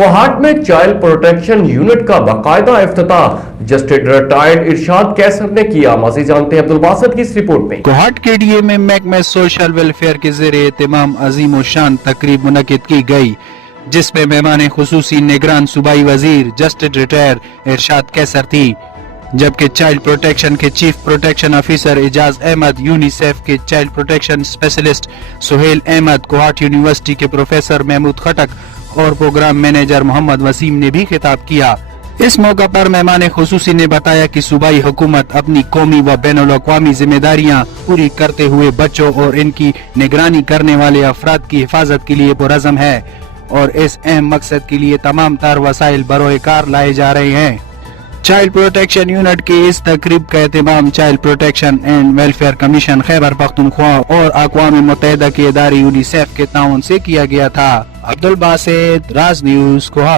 کوہاٹ میں child protection unit کا باقاعدہ افتتاح جسٹس ریٹائرڈ ارشاد کیسر نے کیا. مزید جانتے ہیں عبدالباسط کی اس رپورٹ میں. کوہاٹ کے ڈی اے میں محکمہ سوشل ویلفیئر کے زیر اہتمام عظیم و شان تقریب منعقد کی گئی، جس میں مہمان خصوصی نگران صوبائی وزیر جسٹس ریٹائرڈ ارشاد کیسر تھی، جبکہ چائلڈ پروٹیکشن کے chief protection officer Ijaz Ahmed, UNICEF کے child protection specialist Sohail Ahmed, Kohat university کے پروفیسر محمود خٹک اور پروگرام مینیجر محمد وسیم نے بھی خطاب کیا. اس موقع پر مہمان خصوصی نے بتایا کہ صوبائی حکومت اپنی قومی و بین الاقوامی ذمہ داریاں پوری کرتے ہوئے بچوں اور ان کی نگرانی کرنے والے افراد کی حفاظت کے لیے پرعزم ہے اور اس اہم مقصد کے لیے تمام تر وسائل بروئے کار لائے جا رہے ہیں. چائلڈ پروٹیکشن یونٹ کی اس تقریب کا اہتمام child protection and welfare commission Khyber Pakhtunkhwa اور اقوام متحدہ کے ادارے یونیسیف کے تعاون سے کیا گیا تھا. عبدالباسط، راز نیوز، کوہاٹ.